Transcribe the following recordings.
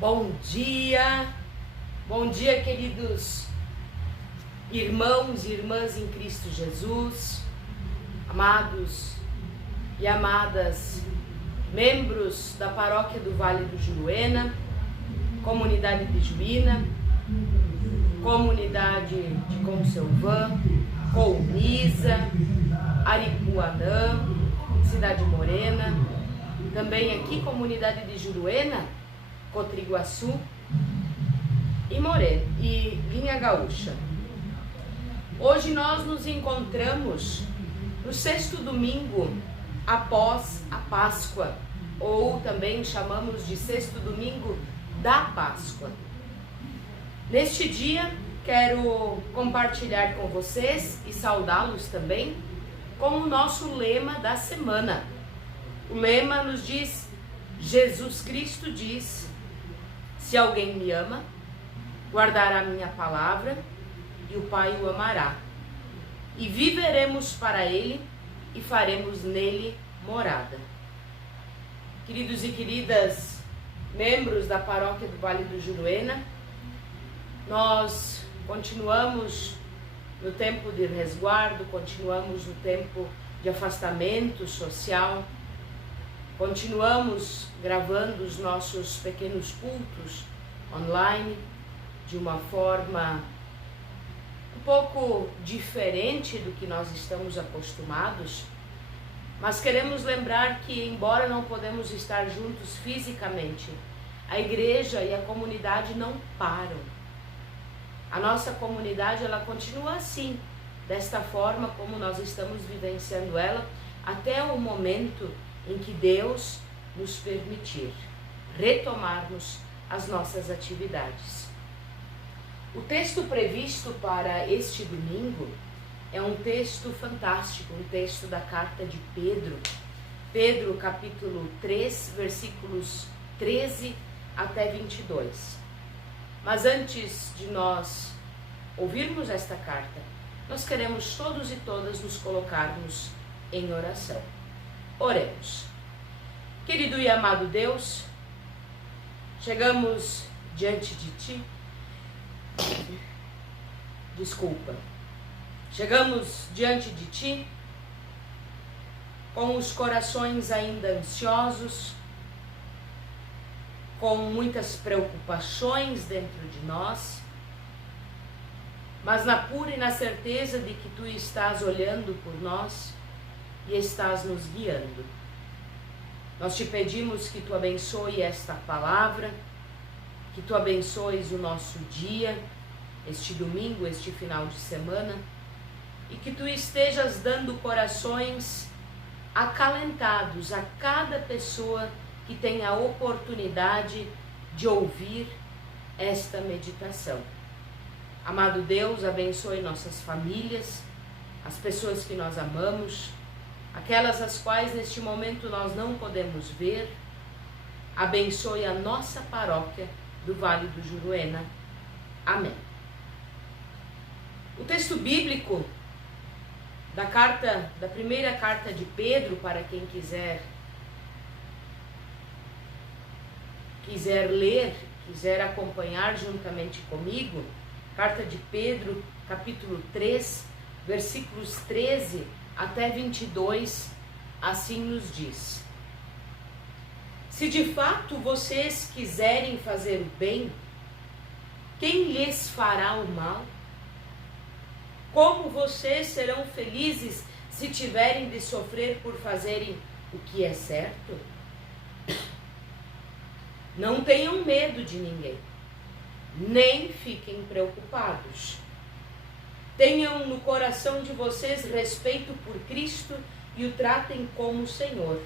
Bom dia, queridos irmãos e irmãs em Cristo Jesus, amados e amadas membros da Paróquia do Vale do Juruena, comunidade de Juína, comunidade de Conselvã, Colniza, Aripuanã, Cidade Morena, também aqui comunidade de Juruena, Cotriguaçu e Linha Gaúcha. Hoje nós nos encontramos no sexto domingo após a Páscoa, ou também chamamos de sexto domingo da Páscoa. Neste dia quero compartilhar com vocês e saudá-los também com o nosso lema da semana. O lema nos diz: Jesus Cristo diz: se alguém me ama, guardará minha palavra e o Pai o amará. E viveremos para ele e faremos nele morada. Queridos e queridas membros da Paróquia do Vale do Juruena, nós continuamos no tempo de resguardo, continuamos no tempo de afastamento social, continuamos gravando os nossos pequenos cultos online de uma forma um pouco diferente do que nós estamos acostumados, mas queremos lembrar que, embora não podemos estar juntos fisicamente, a igreja e a comunidade não param. A nossa comunidade, ela continua assim, desta forma como nós estamos vivenciando ela, até o momento em que Deus nos permitir retomarmos as nossas atividades. O texto previsto para este domingo é um texto fantástico, um texto da carta de Pedro, capítulo 3, versículos 13 até 22. Mas antes de nós ouvirmos esta carta, nós queremos todos e todas nos colocarmos em oração. Oremos. Querido e amado Deus, chegamos diante de Ti. Chegamos diante de Ti com os corações ainda ansiosos, com muitas preocupações dentro de nós, mas na pura e na certeza de que Tu estás olhando por nós e estás nos guiando. Nós te pedimos que Tu abençoe esta palavra, que Tu abençoes o nosso dia, este domingo, este final de semana, e que Tu estejas dando corações acalentados a cada pessoa que tem a oportunidade de ouvir esta meditação. Amado Deus, abençoe nossas famílias, as pessoas que nós amamos, aquelas as quais neste momento nós não podemos ver. Abençoe a nossa paróquia do Vale do Juruena. Amém. O texto bíblico da primeira carta de Pedro, para quem quiser ler, quiser acompanhar juntamente comigo, carta de Pedro, capítulo 3, versículos 13 até 22, assim nos diz: se de fato vocês quiserem fazer o bem, quem lhes fará o mal? Como vocês serão felizes se tiverem de sofrer por fazerem o que é certo? Não tenham medo de ninguém, nem fiquem preocupados. Tenham no coração de vocês respeito por Cristo e o tratem como Senhor.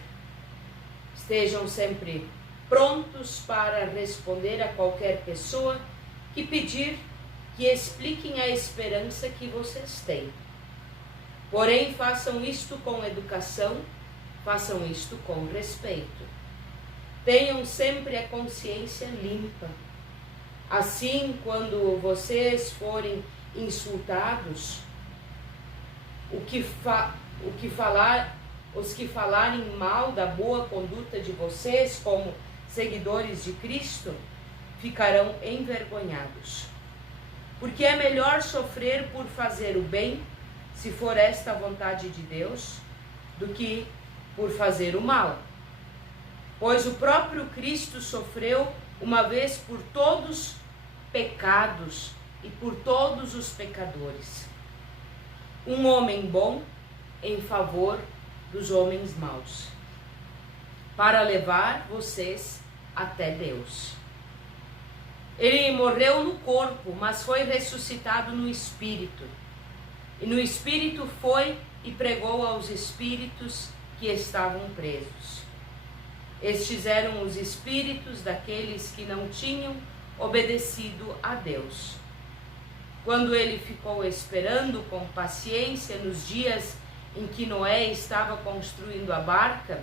Estejam sempre prontos para responder a qualquer pessoa que pedir que expliquem a esperança que vocês têm. Porém, façam isto com educação, façam isto com respeito. Tenham sempre a consciência limpa. Assim, quando vocês forem insultados, os que falarem mal da boa conduta de vocês como seguidores de Cristo, ficarão envergonhados. Porque é melhor sofrer por fazer o bem, se for esta a vontade de Deus, do que por fazer o mal. Pois o próprio Cristo sofreu uma vez por todos pecados e por todos os pecadores. Um homem bom em favor dos homens maus, para levar vocês até Deus. Ele morreu no corpo, mas foi ressuscitado no espírito. E no espírito foi e pregou aos espíritos que estavam presos. Estes eram os espíritos daqueles que não tinham obedecido a Deus. Quando ele ficou esperando com paciência nos dias em que Noé estava construindo a barca,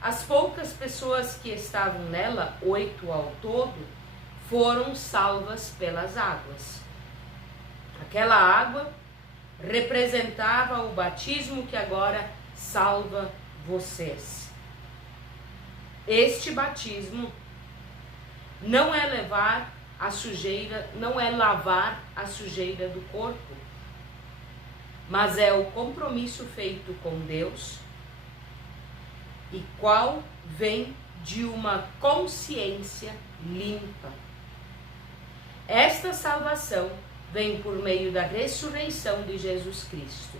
as poucas pessoas que estavam nela, 8 ao todo, foram salvas pelas águas. Aquela água representava o batismo que agora salva vocês. Este batismo não é levar a sujeira, não é lavar a sujeira do corpo, mas é o compromisso feito com Deus, e qual vem de uma consciência limpa. Esta salvação vem por meio da ressurreição de Jesus Cristo,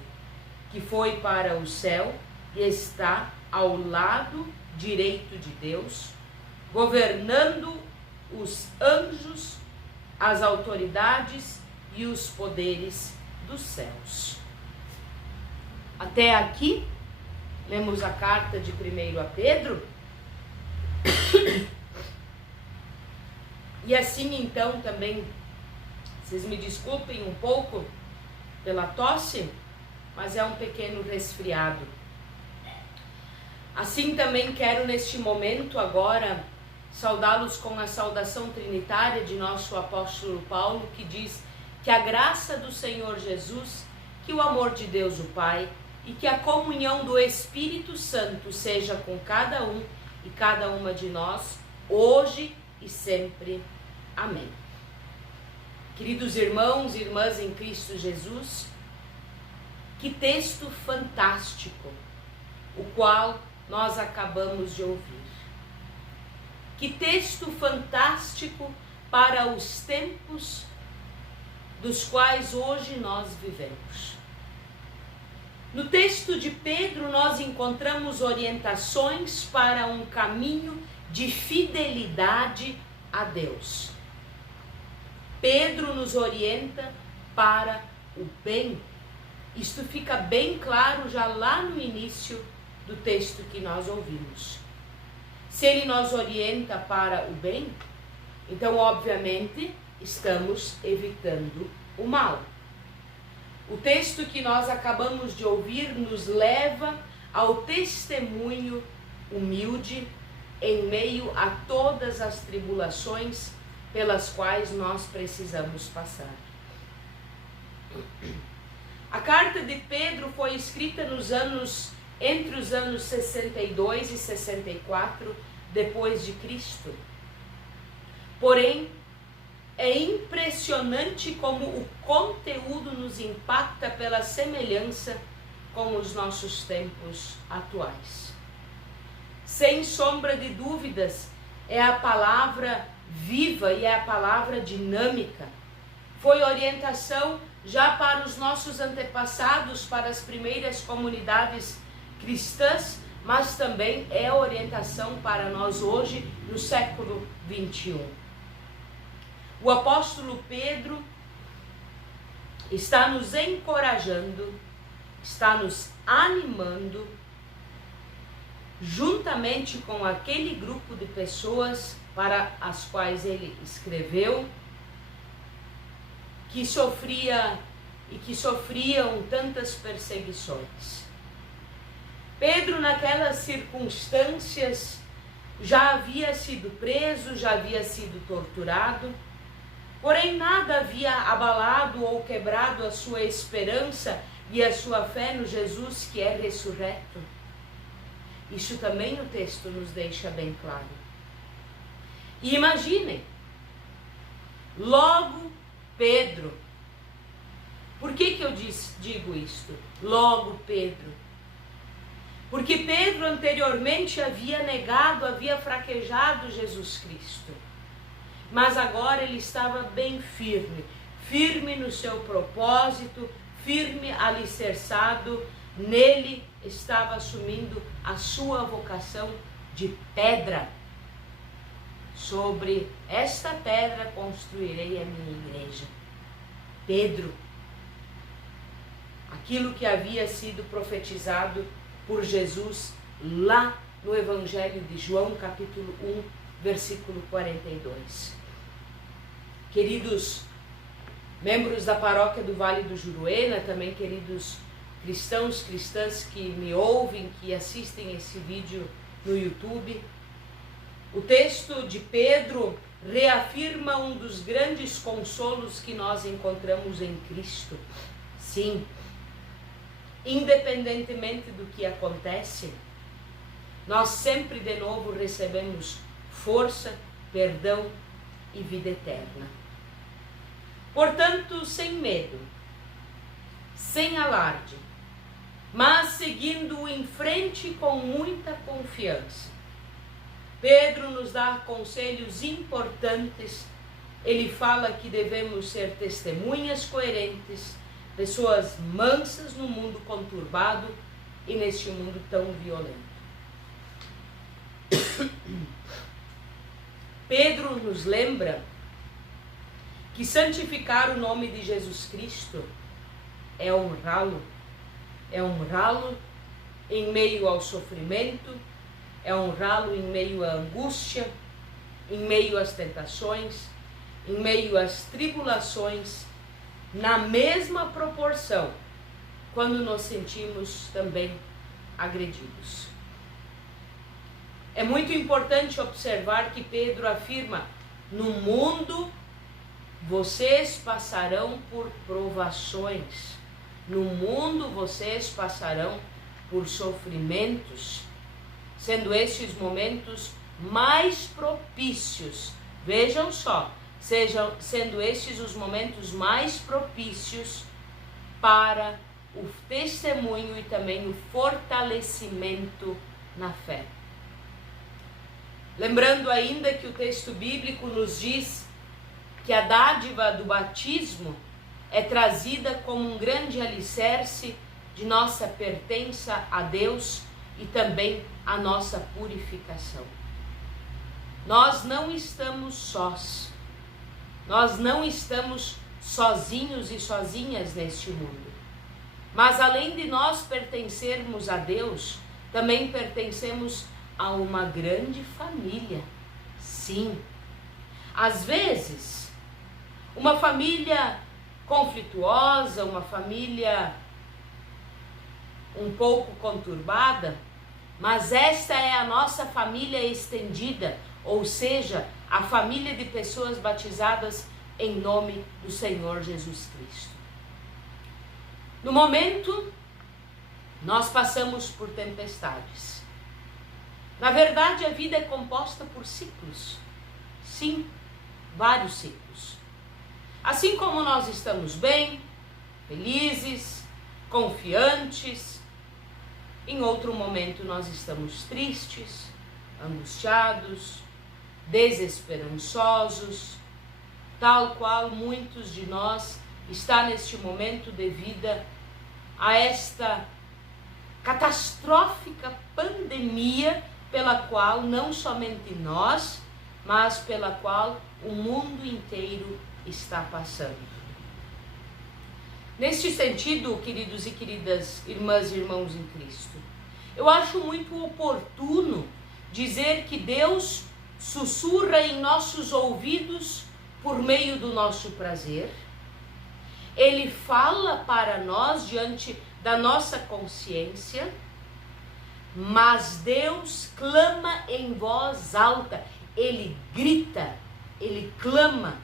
que foi para o céu e está ao lado direito de Deus, governando os anjos, as autoridades e os poderes dos céus. Até aqui, lemos a carta de 1 a Pedro. E assim então também, vocês me desculpem um pouco pela tosse, mas é um pequeno resfriado. Assim também quero neste momento agora saudá-los com a saudação trinitária de nosso apóstolo Paulo, que diz que a graça do Senhor Jesus, que o amor de Deus o Pai e que a comunhão do Espírito Santo seja com cada um e cada uma de nós, hoje e sempre. Amém. Queridos irmãos e irmãs em Cristo Jesus, que texto fantástico, o qual nós acabamos de ouvir. Que texto fantástico para os tempos dos quais hoje nós vivemos. No texto de Pedro nós encontramos orientações para um caminho de fidelidade a Deus. Pedro nos orienta para o bem. Isto fica bem claro já lá no início do texto que nós ouvimos. Se ele nos orienta para o bem, então obviamente estamos evitando o mal. O texto que nós acabamos de ouvir nos leva ao testemunho humilde em meio a todas as tribulações pelas quais nós precisamos passar. A carta de Pedro foi escrita entre os anos 62 e 64 depois de Cristo. Porém, é impressionante como o conteúdo nos impacta pela semelhança com os nossos tempos atuais. Sem sombra de dúvidas, é a palavra viva e é a palavra dinâmica. Foi orientação já para os nossos antepassados, para as primeiras comunidades cristãs, mas também é orientação para nós hoje, no século 21. O apóstolo Pedro está nos encorajando, está nos animando, juntamente com aquele grupo de pessoas para as quais ele escreveu, que sofriam tantas perseguições. Pedro, naquelas circunstâncias, já havia sido preso, já havia sido torturado, porém nada havia abalado ou quebrado a sua esperança e a sua fé no Jesus que é ressurreto. Isso também o texto nos deixa bem claro. E imaginem, Logo Pedro. Por que eu digo isto? Logo Pedro. Porque Pedro anteriormente havia negado, havia fraquejado Jesus Cristo. Mas agora ele estava bem firme. Firme no seu propósito, firme, alicerçado. Nele estava assumindo a sua vocação de pedra. Sobre esta pedra construirei a minha igreja. Pedro. Aquilo que havia sido profetizado por Jesus lá no Evangelho de João, capítulo 1, versículo 42. Queridos membros da paróquia do Vale do Juruena, também queridos cristãos, cristãs que me ouvem, que assistem esse vídeo no YouTube, o texto de Pedro reafirma um dos grandes consolos que nós encontramos em Cristo. Sim, independentemente do que acontece, nós sempre de novo recebemos força, perdão e vida eterna. Portanto, sem medo, sem alarde, mas seguindo em frente com muita confiança. Pedro nos dá conselhos importantes. Ele fala que devemos ser testemunhas coerentes, pessoas mansas no mundo conturbado e neste mundo tão violento. Pedro nos lembra que santificar o nome de Jesus Cristo é honrá-lo em meio ao sofrimento, é honrá-lo em meio à angústia, em meio às tentações, em meio às tribulações, na mesma proporção, quando nos sentimos também agredidos. É muito importante observar que Pedro afirma: no mundo vocês passarão por provações, no mundo vocês passarão por sofrimentos, sendo estes momentos mais propícios, vejam só, sendo estes os momentos mais propícios para o testemunho e também o fortalecimento na fé. Lembrando ainda que o texto bíblico nos diz que a dádiva do batismo é trazida como um grande alicerce de nossa pertença a Deus e também a nossa purificação. Nós não estamos sós. Nós não estamos sozinhos e sozinhas neste mundo. Mas além de nós pertencermos a Deus, também pertencemos a uma grande família. Sim. Às vezes, uma família conflituosa, uma família um pouco conturbada, mas esta é a nossa família estendida, ou seja, a família de pessoas batizadas em nome do Senhor Jesus Cristo. No momento, nós passamos por tempestades. Na verdade, a vida é composta por ciclos. Sim, vários ciclos. Assim como nós estamos bem, felizes, confiantes, em outro momento nós estamos tristes, angustiados, desesperançosos, tal qual muitos de nós está neste momento devido a esta catastrófica pandemia pela qual não somente nós, mas pela qual o mundo inteiro está passando. Neste sentido, queridos e queridas irmãs e irmãos em Cristo, eu acho muito oportuno dizer que Deus sussurra em nossos ouvidos por meio do nosso prazer. Ele fala para nós diante da nossa consciência, mas Deus clama em voz alta, Ele grita, Ele clama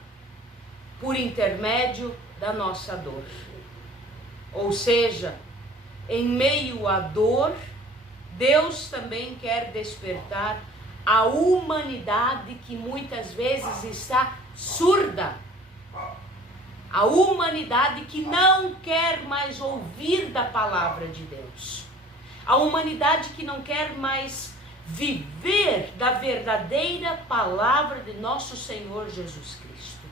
por intermédio da nossa dor. Ou seja, em meio à dor, Deus também quer despertar a humanidade que muitas vezes está surda A humanidade que não quer mais ouvir da palavra de Deus. A humanidade que não quer mais viver da verdadeira palavra de nosso Senhor Jesus Cristo.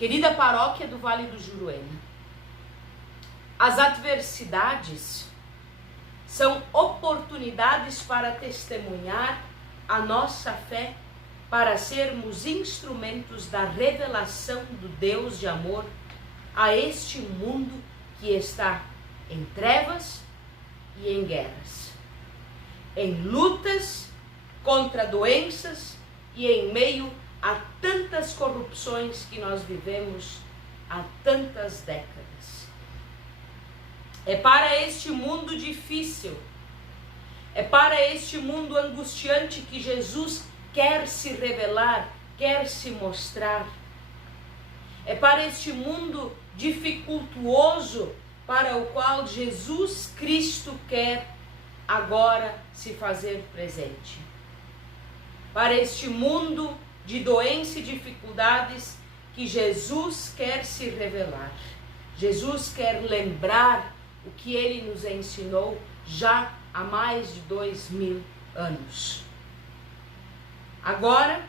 Querida paróquia do Vale do Juruena, as adversidades são oportunidades para testemunhar a nossa fé, para sermos instrumentos da revelação do Deus de amor a este mundo que está em trevas e em guerras, em lutas contra doenças e em meio a tantas corrupções que nós vivemos há tantas décadas. É para este mundo difícil, é para este mundo angustiante que Jesus quer se revelar, quer se mostrar. É para este mundo dificultuoso para o qual Jesus Cristo quer agora se fazer presente. Para este mundo de doença e dificuldades que Jesus quer se revelar. Jesus quer lembrar o que ele nos ensinou já há mais de 2000 anos. Agora,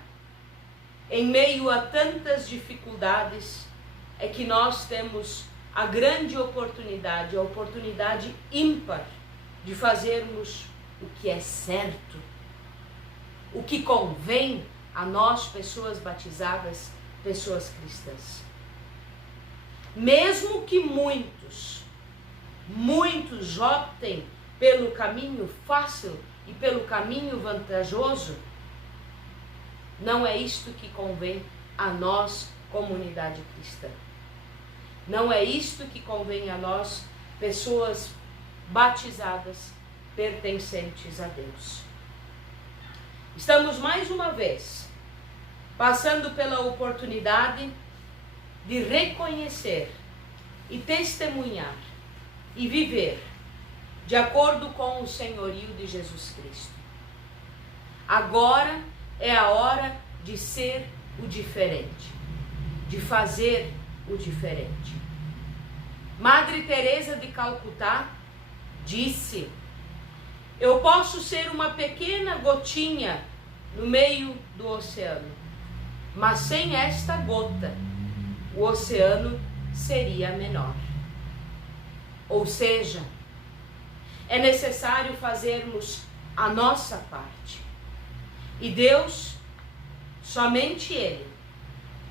em meio a tantas dificuldades, é que nós temos a grande oportunidade, a oportunidade ímpar de fazermos o que é certo, o que convém a nós, pessoas batizadas, pessoas cristãs. Mesmo que muitos optem pelo caminho fácil e pelo caminho vantajoso, não é isto que convém a nós, comunidade cristã. Não é isto que convém a nós, pessoas batizadas, pertencentes a Deus. Estamos mais uma vez passando pela oportunidade de reconhecer e testemunhar e viver de acordo com o senhorio de Jesus Cristo. Agora é a hora de ser o diferente, de fazer o diferente. Madre Teresa de Calcutá disse: eu posso ser uma pequena gotinha no meio do oceano, mas sem esta gota, o oceano seria menor. Ou seja, é necessário fazermos a nossa parte. E Deus, somente Ele,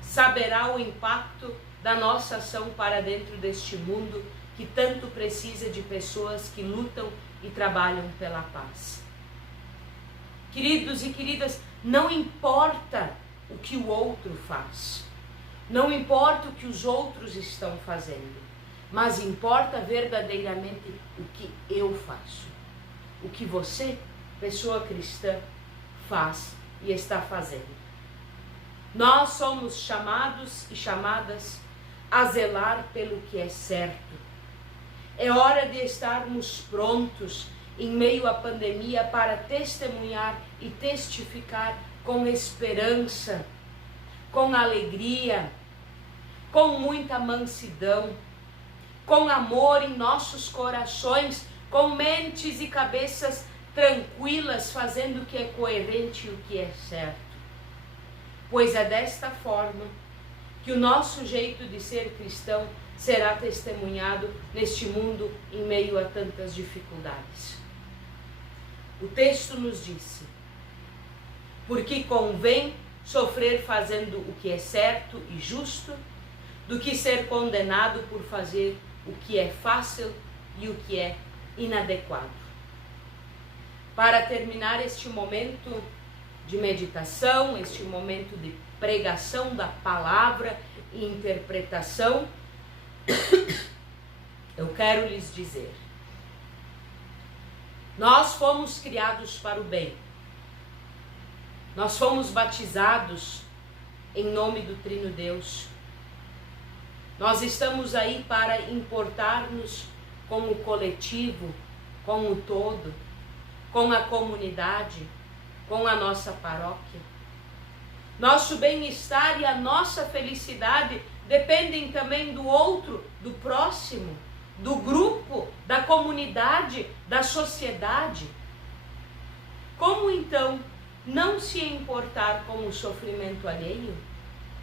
saberá o impacto da nossa ação para dentro deste mundo que tanto precisa de pessoas que lutam e trabalham pela paz. Queridos e queridas, não importa o que o outro faz, não importa o que os outros estão fazendo, mas importa verdadeiramente o que eu faço, o que você, pessoa cristã, faz e está fazendo. Nós somos chamados e chamadas a zelar pelo que é certo. É hora de estarmos prontos em meio à pandemia para testemunhar e testificar com esperança, com alegria, com muita mansidão, com amor em nossos corações, com mentes e cabeças tranquilas, fazendo o que é coerente e o que é certo. Pois é desta forma que o nosso jeito de ser cristão será testemunhado neste mundo em meio a tantas dificuldades. O texto nos disse: porque convém sofrer fazendo o que é certo e justo, do que ser condenado por fazer o que é fácil e o que é inadequado. Para terminar este momento de meditação, este momento de pregação da palavra e interpretação, eu quero lhes dizer: nós fomos criados para o bem. Nós fomos batizados em nome do Trino Deus. Nós estamos aí para importar-nos com o coletivo, com o todo, com a comunidade, com a nossa paróquia. Nosso bem-estar e a nossa felicidade dependem também do outro, do próximo, do grupo, da comunidade, da sociedade. Como então não se importar com o sofrimento alheio,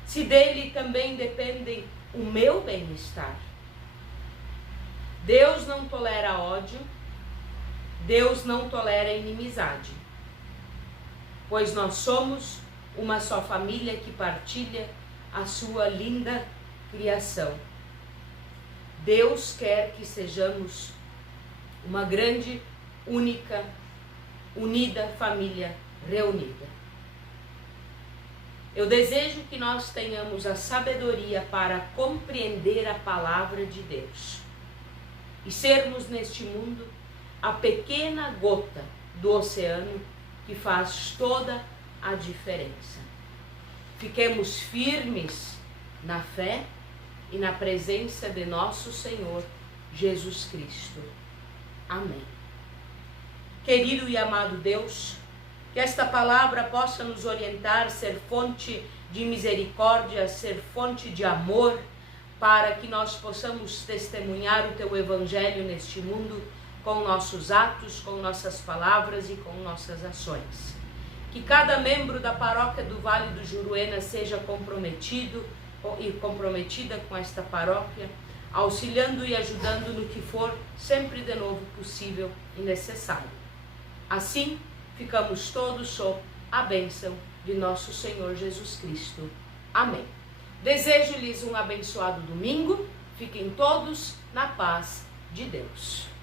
se dele também dependem o meu bem-estar? Deus não tolera ódio, Deus não tolera inimizade, pois nós somos uma só família que partilha a sua linda criação. Deus quer que sejamos uma grande, única, unida família reunida. Eu desejo que nós tenhamos a sabedoria para compreender a palavra de Deus e sermos neste mundo a pequena gota do oceano que faz toda a diferença. Fiquemos firmes na fé e na presença de nosso Senhor Jesus Cristo. Amém. Querido e amado Deus, que esta palavra possa nos orientar, ser fonte de misericórdia, ser fonte de amor, para que nós possamos testemunhar o Teu Evangelho neste mundo com nossos atos, com nossas palavras e com nossas ações. Que cada membro da paróquia do Vale do Juruena seja comprometido e comprometida com esta paróquia, auxiliando e ajudando no que for sempre de novo possível e necessário. Assim, ficamos todos sob a bênção de nosso Senhor Jesus Cristo. Amém. Desejo-lhes um abençoado domingo. Fiquem todos na paz de Deus.